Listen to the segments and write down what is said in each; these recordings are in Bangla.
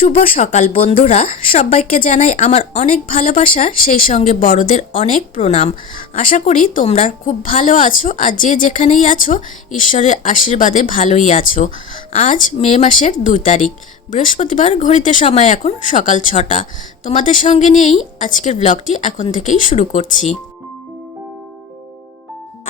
শুভ সকাল বন্ধুরা। সবাইকে জানাই আমার অনেক ভালোবাসা, সেই সঙ্গে বড়দের অনেক প্রণাম। আশা করি তোমরা খুব ভালো আছো আর যে যেখানেই আছো, ঈশ্বরের আশীর্বাদে ভালোই আছো। আজ মে মাসের দুই তারিখ, বৃহস্পতিবার ঘড়িতে সময় এখন সকাল ছটা। তোমাদের সঙ্গে নিয়েই আজকের ব্লগটি এখন থেকেই শুরু করছি।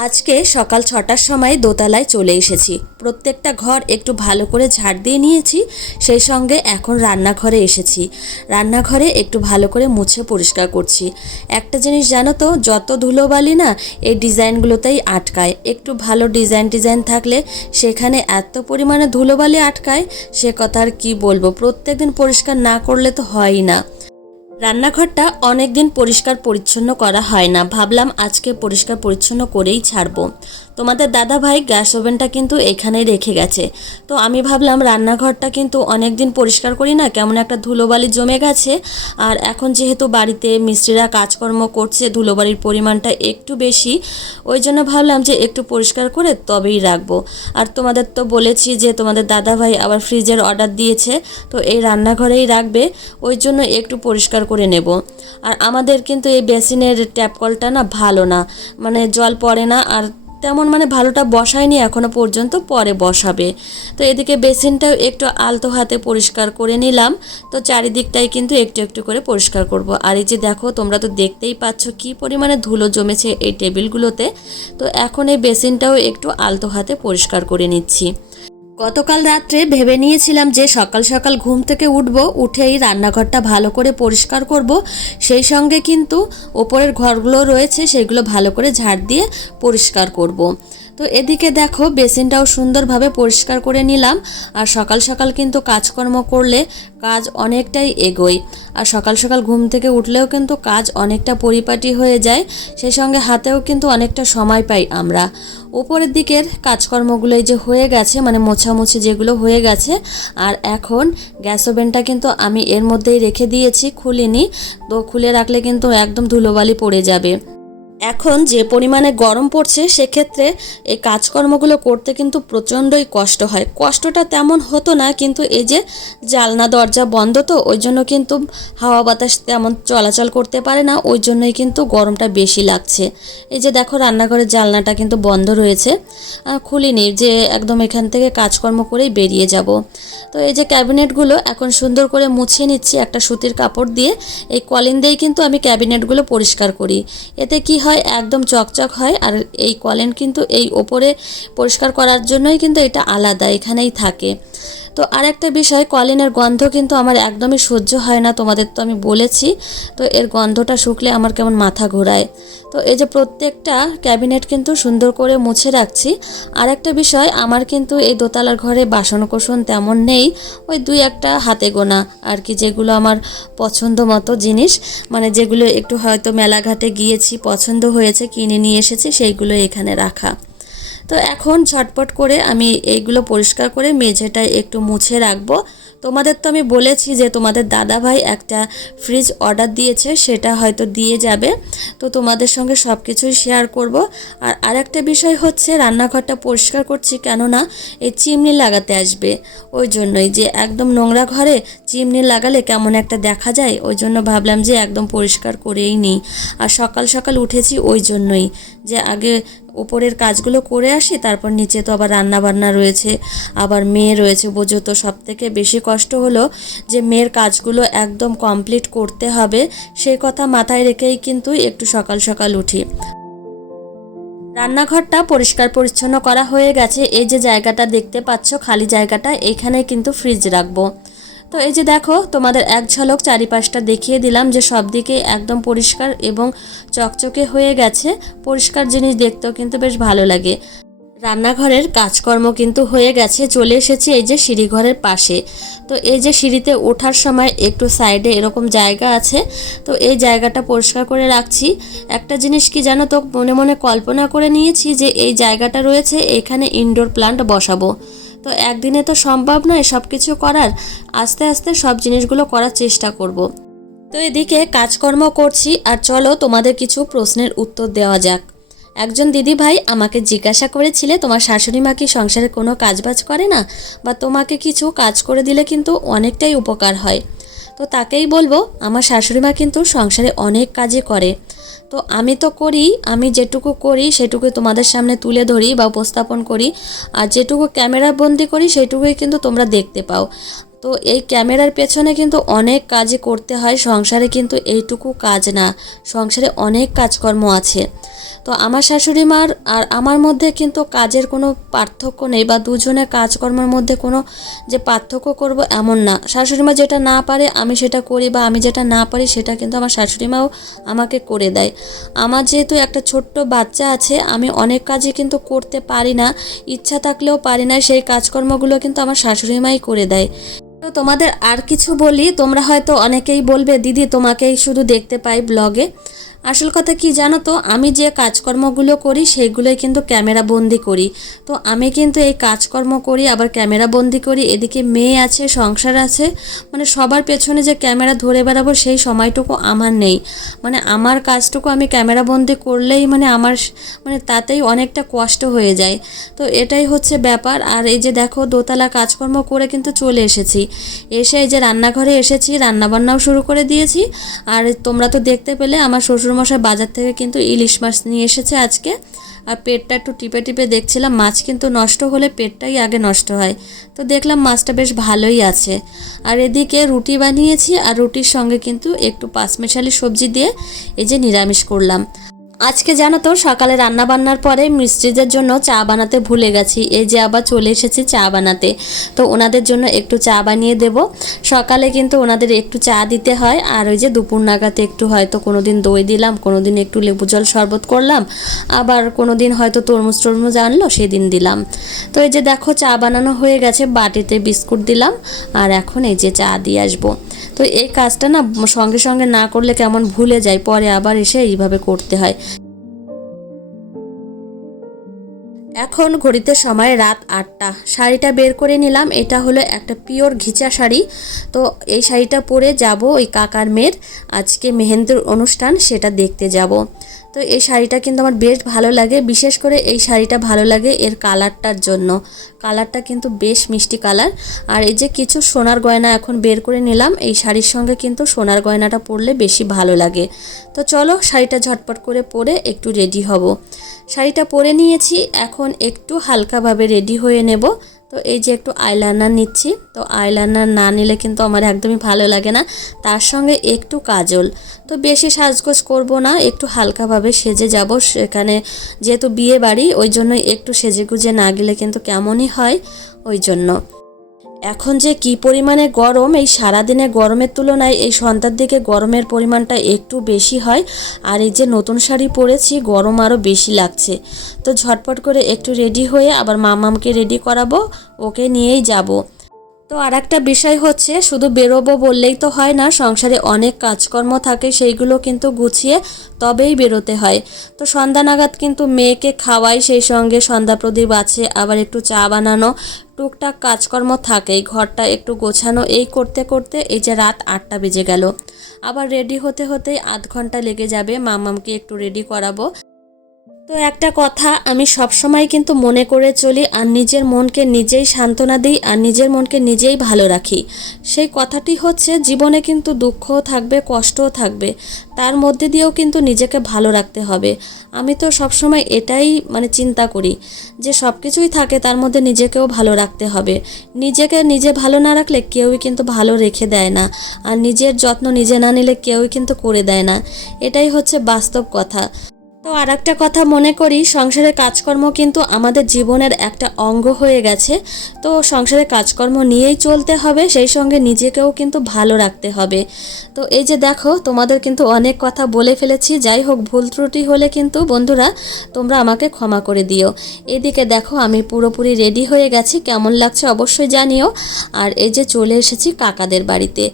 আজকে সকাল ছটার সময় দোতলায় চলে এসেছি। প্রত্যেকটা ঘর একটু ভালো করে ঝাড় দিয়ে নিয়েছি, সেই সঙ্গে এখন রান্নাঘরে এসেছি। রান্নাঘরে একটু ভালো করে মুছে পরিষ্কার করছি। একটা জিনিস জানো তো, যত ধুলোবালি না, এই ডিজাইনগুলোতেই আটকায়। একটু ভালো ডিজাইন ডিজাইন থাকলে সেখানে এত পরিমাণে ধুলোবালি আটকায়, সে কথা আর কী বলব? প্রত্যেকদিন পরিষ্কার না করলে তো হয়ই না। রান্নাঘরটা অনেক দিন পরিষ্কার পরিচ্ছন্ন করা হয় না। ভাবলাম আজকে পরিষ্কার পরিচ্ছন্ন করেই ছাড়বো। তোমাদের দাদা ভাই গ্যাস ওভেনটা কিন্তু এখানেই রেখে গেছে। তো আমি ভাবলাম রান্নাঘরটা কিন্তু অনেক দিন পরিষ্কার করি না, কেমন একটা ধুলোবালি জমে গেছে। আর এখন যেহেতু বাড়িতে মিস্ত্রিরা কাজকর্ম করছে, ধুলোবালির পরিমাণটা একটু বেশি, ওই জন্য ভাবলাম যে একটু পরিষ্কার করে তবেই রাখব। আর তোমাদের তো বলেছি যে তোমাদের দাদা ভাই আবার ফ্রিজের অর্ডার দিয়েছে, তো এই রান্নাঘরেই রাখবে, ওই জন্য একটু পরিষ্কার করে নেব। আর আমাদের কিন্তু এই বেসিনের ট্যাপ কলটা না ভালো না মানে জল পড়ে না, আর তেমন মানে ভালোটা বসায়নি, এখনও পর্যন্ত পরে বসাবে। তো এদিকে বেসিনটাও একটু আলতো হাতে পরিষ্কার করে নিলাম। তো চারিদিকটাই কিন্তু একটু একটু করে পরিষ্কার করব। আর এই যে দেখো, তোমরা তো দেখতেই পাচ্ছ কি পরিমাণে ধুলো জমেছে এই টেবিলগুলোতে। তো এখন এই বেসিনটাও একটু আলতো হাতে পরিষ্কার করে নিচ্ছি। গতকাল রাত্রে ভেবে নিয়েছিলাম যে সকাল সকাল ঘুম থেকে উঠব, উঠেই রান্নাঘরটা ভালো করে পরিষ্কার করব সেই সঙ্গে কিন্তু ওপরের ঘরগুলো রয়েছে, সেগুলো ভালো করে ঝাড় দিয়ে পরিষ্কার করব। তো এদিকে দেখো, বেসিনটাও সুন্দরভাবে পরিষ্কার করে নিলাম। আর সকাল সকাল কিন্তু কাজকর্ম করলে কাজ অনেকটাই এগোয়। আর সকাল সকাল ঘুম থেকে উঠলেও কিন্তু কাজ অনেকটা পরিপাটি হয়ে যায়। সেই সঙ্গে হাতেও কিন্তু অনেকটা সময় পাই আমরা। উপরের দিকের কাজকর্মগুলোই যে হয়ে গেছে মানে মোছামুছি যেগুলো হয়ে গেছে, আর এখন গ্যাস ওভেনটা কিন্তু আমি এর মধ্যেই রেখে দিয়েছি খুলিনি। তো খুলে রাখলে কিন্তু একদম ধুলোবালি পড়ে যাবে। এখন যে পরিমাণে গরম পড়ছে, সেক্ষেত্রে এই কাজকর্মগুলো করতে কিন্তু প্রচণ্ডই কষ্ট হয়। কষ্টটা তেমন হতো না, কিন্তু এই যে জালনা, দরজা বন্ধ তো, ওই জন্য কিন্তু হাওয়া বাতাস তেমন চলাচল করতে পারে না, ওই জন্যই কিন্তু গরমটা বেশি লাগছে। এই যে দেখো, রান্নাঘরের জালনাটা কিন্তু বন্ধ রয়েছে। খুলিনি, যে একদম এখান থেকে কাজকর্ম করেই বেরিয়ে যাব। তো এই যে ক্যাবিনেটগুলো এখন সুন্দর করে মুছিয়ে নিচ্ছি, একটা সুতির কাপড় দিয়ে। এই কলিন দিয়েই কিন্তু আমি ক্যাবিনেটগুলো পরিষ্কার করি। এতে কি হয় হয়, একদম চকচক হয় আর এই কলেন কিন্তু এই ওপরে পরিষ্কার করার জন্যই কিন্তু এটা আলাদা, এখানেই থাকে। তো আর একটা বিষয় কলিনের গন্ধ কিন্তু আমার একদমই সহ্য হয় না, তোমাদের তো আমি বলেছি। তো এর গন্ধটা শুকলে আমার কেমন মাথা ঘোরায়। তো এই যে প্রত্যেকটা ক্যাবিনেট কিন্তু সুন্দর করে মুছে রাখছি। আর একটা বিষয়, আমার কিন্তু এই দোতলার ঘরে বাসনকোসন তেমন নেই, ওই দুই একটা হাতে গোনা, আর কি যেগুলো আমার পছন্দ মতো জিনিস। মানে যেগুলো একটু হয়তো মেলাঘাটে গিয়েছি, পছন্দ হয়েছে, কিনে নিয়ে এসেছি, সেইগুলো এখানে রাখা। তো এখন ঝটপট করে আমি এইগুলো পরিষ্কার করে মেঝেটায় একটু মুছে রাখব। তোমাদের তো আমি বলেছি যে তোমাদের দাদা ভাই একটা ফ্রিজ অর্ডার দিয়েছে, সেটা হয়তো দিয়ে যাবে। তো তোমাদের সঙ্গে সব কিছুই শেয়ার করব। আর আরেকটা বিষয় হচ্ছে, রান্নাঘরটা পরিষ্কার করছি কেননা এই চিমনি লাগাতে আসবে। ওই জন্যই যে একদম নোংরা ঘরে চিমনি লাগালে কেমন একটা দেখা যায়, ওই জন্য ভাবলাম যে একদম পরিষ্কার করেই নিই। আর সকাল সকাল উঠেছি ওই জন্যই যে আগে উপরের কাজগুলো করে আসি, তারপর নিচে তো আবার রান্না বান্না রয়েছে, আবার মেয়ে রয়েছে। বোঝো তো সব থেকে বেশি কষ্ট হলো যে মেয়ের কাজগুলো একদম কমপ্লিট করতে হবে সেই কথা মাথায় রেখেই কিন্তু একটু সকাল সকাল উঠি। রান্নাঘরটা পরিষ্কার পরিচ্ছন্ন করা হয়ে গেছে। এই যে জায়গাটা দেখতে পাচ্ছ, খালি জায়গাটা এইখানে কিন্তু ফ্রিজ রাখব। তো এই যে দেখো, তোমাদের এক ঝলক চারিপাশটা দেখিয়ে দিলাম যে সব দিকে একদম পরিষ্কার এবং চকচকে হয়ে গেছে। পরিষ্কার জিনিস দেখতেও কিন্তু বেশ ভালো লাগে। রান্নাঘরের কাজকর্ম কিন্তু হয়ে গেছে, চলে এসেছি এই যে সিঁড়িঘরের পাশে। তো এই যে সিঁড়িতে ওঠার সময় একটু সাইডে এরকম জায়গা আছে, তো এই জায়গাটা পরিষ্কার করে রাখছি। একটা জিনিস কি জানো তো, মনে মনে কল্পনা করে নিয়েছি যে এই জায়গাটা রয়েছে, এখানে ইনডোর প্লান্ট বসাবো। তো একদিনে তো সম্ভব নয় সব কিছু করার। আস্তে আস্তে সব জিনিসগুলো করার চেষ্টা করব। তো এদিকে কাজকর্ম করছি আর চলো তোমাদের কিছু প্রশ্নের উত্তর দেওয়া যাক। একজন দিদি ভাই আমাকে জিজ্ঞাসা করেছিলে, তোমার শাশুড়ি মা কি সংসারে কোনো কাজবাজ করে না? বা তোমাকে কিছু কাজ করে দিলে কিন্তু অনেকটাই উপকার হয়। তো তাকেই বলব, আমার শাশুড়ি মা কিন্তু সংসারে অনেক কাজই করে। তো আমি তো করি, আমি যেটুকু করি সেটুকু তোমাদের সামনে তুলে ধরি বা উপস্থাপন করি। আর যেটুকু ক্যামেরা বন্দি করি সেটুকুই কিন্তু তোমরা দেখতে পাও। তো এই ক্যামেরার পেছনে কিন্তু অনেক কাজই করতে হয়, সংসারে কিন্তু এইটুকু কাজ না। সংসারে অনেক কাজকর্ম আছে। তো আমার শাশুড়ি মার আর আমার মধ্যে কিন্তু কাজের কোনো পার্থক্য নেই বা দুজনের কাজকর্মের মধ্যে কোনো যে পার্থক্য করব এমন না। শাশুড়ি মা যেটা না পারে আমি সেটা করি বা আমি যেটা না পারি সেটা কিন্তু আমার শাশুড়ি মাও আমাকে করে দেয়। আমার যেহেতু একটা ছোট্ট বাচ্চা আছে, আমি অনেক কাজই কিন্তু করতে পারি না, ইচ্ছা থাকলেও পারি না, সেই কাজকর্মগুলো কিন্তু আমার শাশুড়ি মাই করে দেয়। তো তোমাদের আর কিছু বলি, তোমরা হয়তো অনেকেই বলবে, দিদি, তোমাকেই শুধু দেখতে পাই ব্লগে আসল কথা কি জানো তো? আমি যে কাজকর্মগুলো করি, সেইগুলোই কিন্তু ক্যামেরা বন্দি করি। তো আমি কিন্তু এই কাজকর্ম করি, আবার ক্যামেরা বন্দি করি, এদিকে মেয়ে আছে, সংসার আছে। মানে সবার পেছনে যে ক্যামেরা ধরে বেড়াবো, সেই সময়টুকু আমার নেই। মানে আমার কাজটুকু আমি ক্যামেরা বন্দি করলেই মানে আমার মানে তাতেই অনেকটা কষ্ট হয়ে যায়। তো এটাই হচ্ছে ব্যাপার। আর এই যে দেখো, দোতলা কাজকর্ম করে কিন্তু চলে এসেছি। এসে এই যে রান্নাঘরে এসেছি, রান্নাবান্নাও শুরু করে দিয়েছি। আর তোমরা তো দেখতে পেলে, আমার শ্বশুরমশাই বাজার থেকে কিন্তু ইলিশ মাছ নিয়ে এসেছে আজকে। আর পেটটা একটু টিপে টিপে দেখছিলাম, মাছ কিন্তু নষ্ট হলে পেটটাই আগে নষ্ট হয়। তো দেখলাম মাছটা বেশ ভালোই আছে। আর এদিকে রুটি বানিয়েছি, আর রুটির সঙ্গে কিন্তু একটু পাঁচমেশালি সবজি দিয়ে এই যে নিরামিষ করলাম। আজকে জানো তো, সকালে রান্না বান্নার পরে মিস্ত্রিদের জন্য চা বানাতে ভুলে গেছি। এই যে আবার চলে এসেছি চা বানাতে। তো ওনাদের জন্য একটু চা বানিয়ে দেব। সকালে কিন্তু ওনাদের একটু চা দিতে হয়, আর ওই যে দুপুর নাগাতে একটু হয়তো কোনো দিন দই দিলাম কোনো দিন একটু লেবু জল শরবত করলাম, আবার কোনো দিন হয়তো তরমুজ টরমুজ আনলো, সেদিন দিলাম। তো এই যে দেখো, চা বানানো হয়ে গেছে, বাটিতে বিস্কুট দিলাম, আর এখন এই যে চা দিয়ে আসব। তো এই কাজটা না, সঙ্গে সঙ্গে না করলে কেমন ভুলে যায়, পরে আবার এসে এইভাবে করতে হয়। এখন ঘড়িতে সময় রাত আটটা। শাড়িটা বের করে নিলাম। এটা হলো একটা পিওর ঘিচা শাড়ি। তো এই শাড়িটা পরে যাব ওই কাকার মেয়ের। আজকে মেহেন্দ্র অনুষ্ঠান, সেটা দেখতে যাব। তো এই শাড়িটা কিন্তু আমার বেশ ভালো লাগে। বিশেষ করে এই শাড়িটা ভালো লাগে এর কালারটার জন্য। কালারটা কিন্তু বেশ মিষ্টি কালার। আর এই যে কিছু সোনার গয়না এখন বের করে নিলাম, এই শাড়ির সঙ্গে কিন্তু সোনার গয়নাটা পরলে বেশি ভালো লাগে। তো চলো শাড়িটা ঝটপট করে পরে একটু রেডি হব। শাড়িটা পরে নিয়েছি, এখন একটু হালকাভাবে রেডি হয়ে নেব। তো এই যে একটু আইলাইনার নিচ্ছি। তো আইলাইনার না নিলে কিন্তু আমার একদমই ভালো লাগে না। তার সঙ্গে একটু কাজল। তো বেশি সাজগোজ করব না, একটু হালকাভাবে সেজে যাব। সেখানে যেহেতু বিয়ে বাড়ি, ওই জন্য একটু সেজে গুজে না গেলে কিন্তু কেমনই হয়, ওই জন্য। এখন যে কি পরিমাণে গরম, এই সারাদিনে গরমের তুলনায় এই সন্ধ্যার দিকে গরমের পরিমাণটা একটু বেশি হয়। আর এই যে নতুন শাড়ি পরেছি, গরম আরও বেশি লাগছে। তো ঝটপট করে একটু রেডি হয়ে আবার মামামকে রেডি করাবো, ওকে নিয়েই যাব। তো আর একটা বিষয় হচ্ছে, শুধু বেরোবো বললেই তো হয় না, সংসারে অনেক কাজকর্ম থাকে, সেইগুলো কিন্তু গুছিয়ে তবেই বেরোতে হয়। তো সন্ধ্যা নাগাদ কিন্তু মেয়েকে খাওয়াই, সেই সঙ্গে সন্ধ্যা প্রদীপ আছে, আবার একটু চা বানানো টুকটাক কাজকর্ম থাকেই, ঘরটা একটু গোছানো এই করতে করতে এই যে রাত আটটা বেজে গেল। আবার রেডি হতে হতেই আধ ঘণ্টা লেগে যাবে, মামামকে একটু রেডি করাবো। তো একটা কথা, আমি সবসময় কিন্তু মনে করে চলি আর নিজের মনকে নিজেই সান্ত্বনা দিই আর নিজের মনকে নিজেই ভালো রাখি। সেই কথাটি হচ্ছে, জীবনে কিন্তু দুঃখও থাকবে, কষ্টও থাকবে। তার মধ্যে দিয়েও কিন্তু নিজেকে ভালো রাখতে হবে। আমি তো সবসময় এটাই মানে চিন্তা করি যে সব কিছুই থাকে, তার মধ্যে নিজেকেও ভালো রাখতে হবে। নিজেকে নিজে ভালো না রাখলে কেউই কিন্তু ভালো রেখে দেয় না আর নিজের যত্ন নিজে না নিলে কেউই কিন্তু করে দেয় না। এটাই হচ্ছে বাস্তব কথা। তো আর একটা কথা মনে করি, সংসারের কাজকর্ম কিন্তু আমাদের জীবনের একটা অঙ্গ হয়ে গেছে। তো সংসারের কাজকর্ম নিয়েই চলতে হবে, সেই সঙ্গে নিজেকেও কিন্তু ভালো রাখতে হবে। তো এই যে দেখো, তোমাদের কিন্তু অনেক কথা বলে ফেলেছি, যাই হোক ভুল ত্রুটি হলে কিন্তু বন্ধুরা তোমরা আমাকে ক্ষমা করে দিও। এদিকে দেখো, আমি পুরোপুরি রেডি হয়ে গেছি, কেমন লাগছে অবশ্যই জানিও। আর এই যে চলে এসেছি কাকাদের বাড়িতে।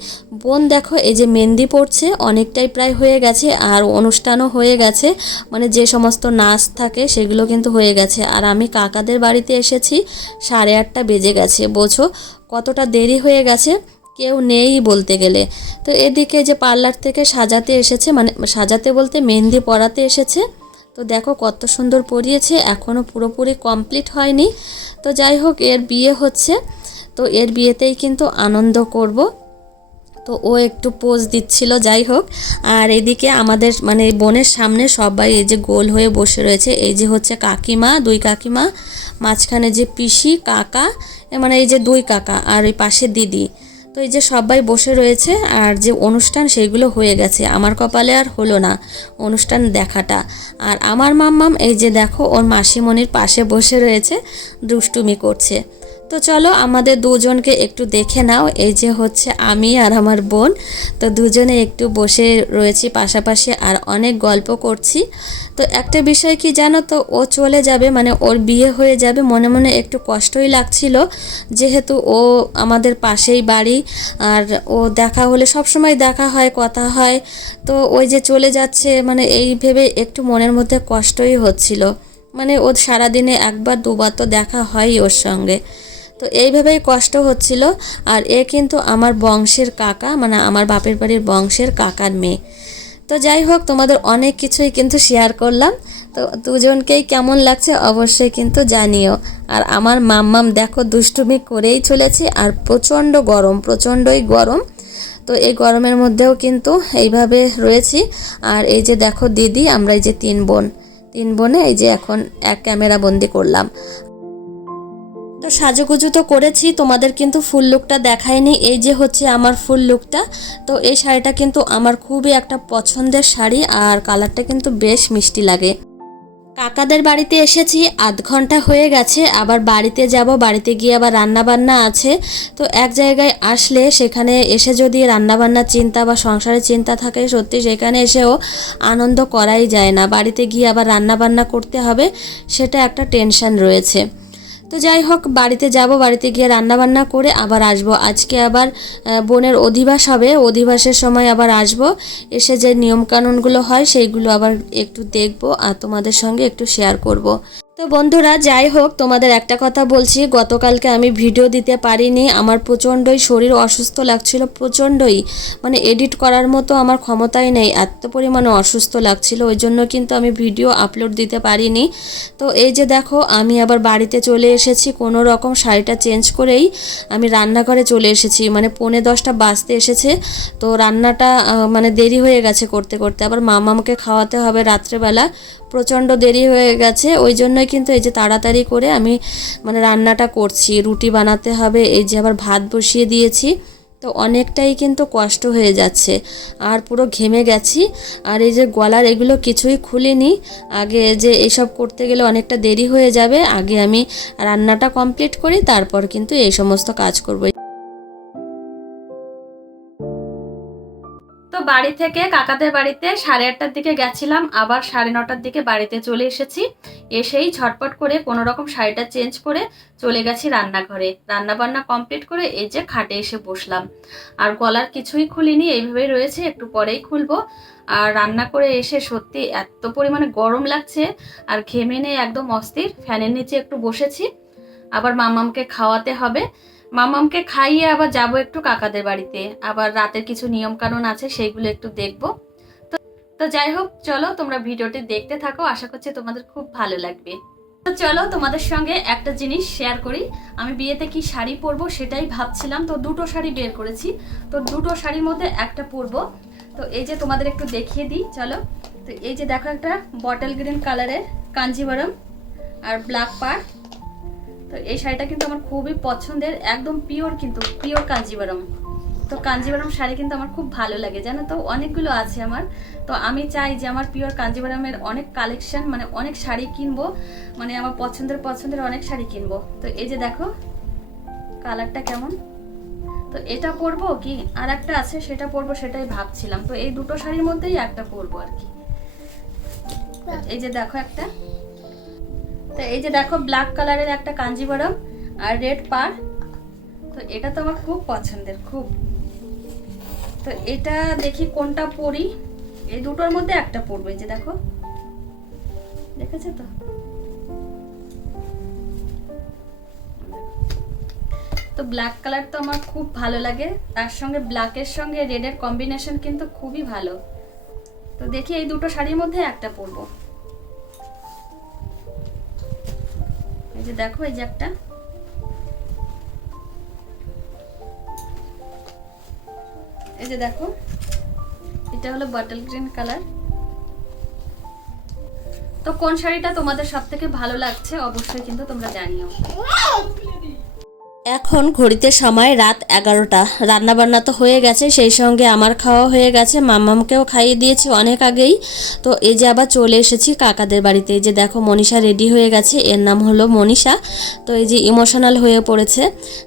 বোন দেখো, এই যে মেহেন্দি পড়ছে অনেকটাই প্রায় হয়ে গেছে, আর অনুষ্ঠানও হয়ে গেছে। মানে যে সমস্ত নাচ থাকে সেগুলো কিন্তু হয়ে গেছে। আর আমি কাকাদের বাড়িতে এসেছি, সাড়ে আটটা বেজে গেছে। বোঝো কতটা দেরি হয়ে গেছে, কেউ নেই বলতে গেলে। তো এদিকে যে পার্লার থেকে সাজাতে এসেছে মানে সাজাতে বলতে মেহেন্দি পরাতে এসেছে। তো দেখো কত সুন্দর পরিয়েছে এখনও পুরোপুরি কমপ্লিট হয়নি। তো যাই হোক, এর বিয়ে হচ্ছে। তো এর বিয়েতেই কিন্তু আনন্দ করব। তো ও একটু পোজ দিচ্ছিল, যাই হোক। আর এদিকে আমাদের মানে বোনের সামনে সবাই এই যে গোল হয়ে বসে রয়েছে, এই যে হচ্ছে কাকিমা, দুই কাকিমা, মাঝখানে যে পিসি, কাকা মানে এই যে দুই কাকা আর ওই পাশে দিদি। তো এই যে সবাই বসে রয়েছে, আর যে অনুষ্ঠান সেইগুলো হয়ে গেছে। আমার কপালে আর হলো না অনুষ্ঠান দেখাটা। আর আমার মাম্মাম এই যে দেখো, ওর মাসিমণির পাশে বসে রয়েছে, দুষ্টুমি করছে। তো চলো আমাদের দুজনকে একটু দেখে নাও, এই যে হচ্ছে আমি আর আমার বোন। তো দুজনে একটু বসে রয়েছি পাশাপাশি আর অনেক গল্প করছি। তো একটা বিষয় কি জানো তো, ও চলে যাবে মানে ওর বিয়ে হয়ে যাবে, মনে মনে একটু কষ্টই লাগছিল। যেহেতু ও আমাদের পাশেই বাড়ি, আর ও দেখা হলে সব সময় দেখা হয়, কথা হয়। তো ওই যে চলে যাচ্ছে মানে এই ভেবে একটু মনের মধ্যে কষ্টই হচ্ছিল। মানে ও সারাদিনে একবার, দুবার তো দেখা হয় ওর সঙ্গে। তো এইভাবেই কষ্ট হচ্ছিল। আর এ কিন্তু আমার বংশের কাকা মানে আমার বাপের বাড়ির বংশের কাকার মেয়ে। তো যাই হোক, তোমাদের অনেক কিছুই কিন্তু শেয়ার করলাম। তো দুজনকেই কেমন লাগছে অবশ্যই কিন্তু জানিও। আর আমার মাম্মাম দেখো দুষ্টুমি করেই চলেছে, আর প্রচণ্ড গরম, প্রচণ্ডই গরম। তো এই গরমের মধ্যেও কিন্তু এইভাবে রয়েছি। আর এই যে দেখো দিদি, আমরা এই যে তিন বোন। তিন বোনে এই যে এখন এক ক্যামেরা বন্দি করলাম। সাজুগুজু তো করেছি, তোমাদের কিন্তু ফুল লুকটা দেখায়নি। এই যে হচ্ছে আমার ফুল লুকটা তো এই শাড়িটা কিন্তু আমার খুবই একটা পছন্দের শাড়ি আর কালারটা কিন্তু বেশ মিষ্টি লাগে। কাকাদের বাড়িতে এসেছি, আধ ঘণ্টা হয়ে গেছে, আবার বাড়িতে যাব, বাড়িতে গিয়ে আবার রান্না বান্না আছে। তো এক জায়গায় আসলে সেখানে এসে যদি রান্না বান্নার চিন্তা বা সংসারের চিন্তা থাকে, সত্যি সেখানে এসেও আনন্দ করাই যায় না। বাড়িতে গিয়ে আবার রান্না বান্না করতে হবে, সেটা একটা টেনশন রয়েছে। তো যাই হোক, বাড়িতে যাব, বাড়িতে গিয়ে রান্না বান্না করে আবার আসব। আজকে আবার বোনের অধিবাস হবে, অধিবাসের সময় আবার আসব। এসে যে নিয়মকানুনগুলো হয়, সেইগুলো আবার একটু দেখব আর তোমাদের সঙ্গে একটু শেয়ার করব। তো বন্ধুরা, যাই হোক, তোমাদের একটা কথা বলছি। গতকালকে আমি ভিডিও দিতে পারিনি। আমার প্রচণ্ডই শরীর অসুস্থ লাগছিল, প্রচণ্ডই। মানে এডিট করার মতো আমার ক্ষমতাই নেই, এত পরিমাণে অসুস্থ লাগছিল। ওই জন্য কিন্তু আমি ভিডিও আপলোড দিতে পারিনি। তো এই যে দেখো, আমি আবার বাড়িতে চলে এসেছি। কোনো রকম শাড়িটা চেঞ্জ করেই আমি রান্নাঘরে চলে এসেছি। মানে পৌনে দশটা বাজতে এসেছে। তো রান্নাটা মানে দেরি হয়ে গেছে করতে করতে। আবার মামাকে খাওয়াতে হবে রাত্রেবেলা। প্রচণ্ড দেরি হয়ে গেছে, ওই জন্যই কিন্তু এই যে তাড়াতাড়ি করে আমি মানে রান্নাটা করছি। রুটি বানাতে হবে, এই যে আবার ভাত বসিয়ে দিয়েছি। তো অনেকটাই কিন্তু কষ্ট হয়ে যাচ্ছে। আর পুরো ঘেমে গেছি। আর এই যে গলার এগুলো কিছুই খুলিনি। আগে যে এইসব করতে গেলে অনেকটা দেরি হয়ে যাবে, আগে আমি রান্নাটা কমপ্লিট করি, তারপর কিন্তু এই সমস্ত কাজ করব। বাড়ি থেকে, কাকাদের বাড়িতে সাড়ে আটটার দিকে গেছিলাম, আবার সাড়ে নটার দিকে বাড়িতে চলে এসেছি। এসেই ঝটপট করে কোনো রকম শাড়িটা চেঞ্জ করে চলে গেছি রান্নাঘরে। রান্না বান্না কমপ্লিট করে এই যে খাটে এসে বসলাম। আর গলার কিছুই খুলিনি, এইভাবেই রয়েছে, একটু পরেই খুলবো। আর রান্না করে এসে সত্যি এত পরিমাণে গরম লাগছে, আর ঘেমে নেই, একদম অস্থির। ফ্যানের নিচে একটু বসেছি। আবার মামামকে খাওয়াতে হবে। মামামকে খাইয়ে আবার যাব একটু কাকাদের বাড়িতে। আবার রাতের কিছু নিয়ম কানুন আছে, সেইগুলো একটু দেখব। তো তো যাই হোক, চলো তোমরা ভিডিওটি দেখতে থাকো, আশা করছি তোমাদের খুব ভালো লাগবে। তো চলো তোমাদের সঙ্গে একটা জিনিস শেয়ার করি। আমি বিয়েতে কি শাড়ি পরবো সেটাই ভাবছিলাম, তো দুটো শাড়ি বের করেছি। তো দুটো শাড়ির মধ্যে একটা পরবো। তো এই যে তোমাদের একটু দেখিয়ে দিই, চলো। তো এই যে দেখো একটা বটল গ্রিন কালারের কাঞ্জিবরম আর ব্ল্যাক পার তো এই শাড়িটা কিন্তু আমার খুবই পছন্দের, একদম পিওর কিন্তু পিওর কাঞ্জিবরম। তো কাঞ্জিবরম শাড়ি কিন্তু আমার খুব ভালো লাগে, জানো তো? অনেকগুলো আছে আমার। তো আমি চাই যে আমার পিওর কাঞ্জিবরমের অনেক কালেকশন মানে অনেক শাড়ি কিনবো মানে আমার পছন্দের পছন্দের অনেক শাড়ি কিনবো। তো এই যে দেখো কালারটা কেমন? তো এটা পরবো কি? আর একটা আছে, সেটা পরবো সেটাই ভাবছিলাম। তো এই দুটো শাড়ির মধ্যেই একটা পরবো আর কি। এই যে দেখো একটা। তো এই যে দেখো ব্ল্যাক কালারের একটা কাঞ্জিবরম আর রেড পার। তো এটা তো আমার খুব পছন্দের, খুব। তো এটা দেখি কোনটা পরি? এই দুটোর মধ্যে একটা পরবো যে দেখো। দেখেছ তো? তো ব্ল্যাক কালার তো আমার খুব ভালো লাগে। তার সঙ্গে ব্ল্যাকের সঙ্গে রেডের কম্বিনেশন কিন্তু খুবই ভালো। তো দেখি এই দুটো শাড়ির মধ্যে একটা পরবো। যে দেখো, এই যে একটা। এই যে দেখো, এটা হলো বটল গ্রিন কালার তো কোন শাড়িটা তোমাদের সব থেকে ভালো লাগছে? অবশ্যই কিন্তু তোমরা জানিও। এখন ঘড়িতে সময় রাত এগারোটা। রান্নাবান্না তো হয়ে গেছে, সেই সঙ্গে আমার খাওয়া হয়ে গেছে। মাম্মামকেও খাইয়ে দিয়েছি অনেক আগেই। তো এই যে আবার চলে এসেছি কাকাদের বাড়িতে। এই যে দেখো মনীষা রেডি হয়ে গেছে, এর নাম হলো মনীষা। তো এই যে ইমোশনাল হয়ে পড়েছে।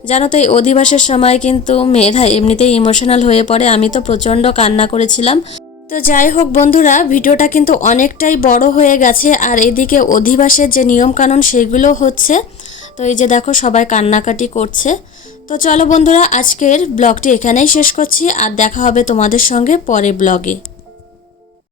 জানো তো এই অধিবাসের সময় কিন্তু মেয়েরা এমনিতেই ইমোশনাল হয়ে পড়ে। আমি তো প্রচণ্ড কান্না করেছিলাম। তো যাই হোক বন্ধুরা, ভিডিওটা কিন্তু অনেকটাই বড় হয়ে গেছে। আর এদিকে অধিবাসের যে নিয়মকানুন, সেগুলো হচ্ছে তো এই যে দেখো সবাই কান্নাকাটি করছে। তো চলো বন্ধুরা, আজকের ব্লগটি এখানেই শেষ করছি, আর দেখা হবে তোমাদের সঙ্গে পরে ব্লগে।